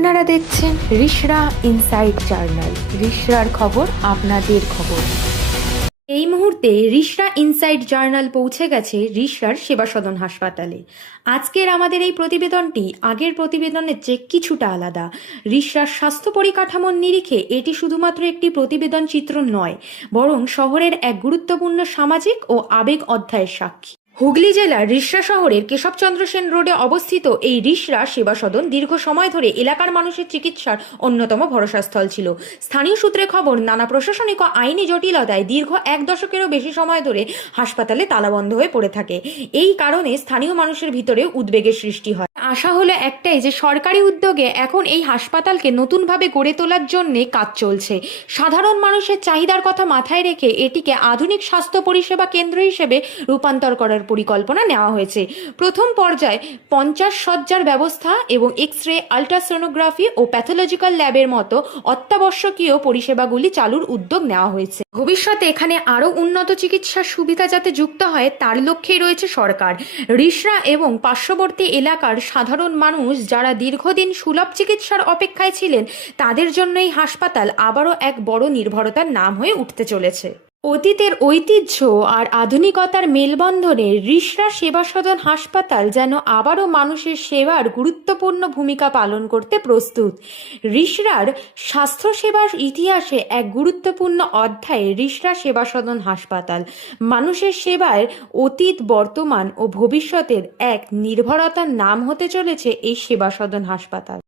আপনারা দেখছেন রিশরা inside journal. রিশরার খবর আপনাদের খবর। এই মুহূর্তে রিশরা ইনসাইড জার্নাল পৌঁছে গেছে রিশরার সেবা সদন হাসপাতালে। আজকের আমাদের এই প্রতিবেদনটি আগের প্রতিবেদনের চেয়ে কিছুটা আলাদা। রিশরার স্বাস্থ্য পরিকাঠামোর নিরিখে এটি শুধুমাত্র একটি প্রতিবেদন চিত্র নয়, বরং শহরের এক গুরুত্বপূর্ণ সামাজিক ও আবেগ অধ্যায়ের সাক্ষী। হুগলি জেলার রিশরা শহরের কেশবচন্দ্র সেন রোডে অবস্থিত এই রিশরা সেবা সদন দীর্ঘ সময় ধরে এলাকার মানুষের চিকিৎসার অন্যতম ভরসাস্থল ছিল। স্থানীয় সূত্রে খবর, নানা প্রশাসনিক ও আইনি জটিলতায় দীর্ঘ 1 দশকেরও বেশি সময় ধরে হাসপাতালে তালাবন্ধ হয়ে পড়ে থাকে। এই কারণে স্থানীয় মানুষের ভিতরে উদ্বেগের সৃষ্টি হয়। আশা হলো একটাই, যে সরকারি উদ্যোগে এখন এই হাসপাতালকে নতুনভাবে গড়ে তোলার জন্য কাজ চলছে। সাধারণ মানুষের চাহিদার কথা মাথায় রেখে এটিকে আধুনিক স্বাস্থ্য পরিষেবা কেন্দ্র হিসেবে রূপান্তর করার পরিকল্পনা নেওয়া হয়েছে। প্রথম পর্যায়ে 50 শয্যার ব্যবস্থা এবং এক্স-রে, আল্ট্রাসোনোগ্রাফি ও প্যাথোলজিক্যাল ল্যাবের মতো অত্যাবশ্যকীয় পরিষেবাগুলি চালুর উদ্যোগ নেওয়া হয়েছে। ভবিষ্যতে এখানে আরও উন্নত চিকিৎসার সুবিধা যাতে যুক্ত হয়, তার লক্ষ্যেই রয়েছে সরকার। রিশরা এবং পার্শ্ববর্তী এলাকার সাধারণ মানুষ যারা দীর্ঘদিন সুলভ চিকিৎসার অপেক্ষায় ছিলেন, তাদের জন্য এই হাসপাতাল আবারও এক বড় নির্ভরতার নাম হয়ে উঠতে চলেছে। অতীতের ঐতিহ্য আর আধুনিকতার মেলবন্ধনে রিশরা সেবা সদন হাসপাতাল যেন আবারও মানুষের সেবার গুরুত্বপূর্ণ ভূমিকা পালন করতে প্রস্তুত। রিশরার স্বাস্থ্যসেবার ইতিহাসে এক গুরুত্বপূর্ণ অধ্যায়ে রিশরা সেবা সদন হাসপাতাল মানুষের সেবায় অতীত, বর্তমান ও ভবিষ্যতের এক নির্ভরতার নাম হতে চলেছে এই সেবা সদন হাসপাতাল।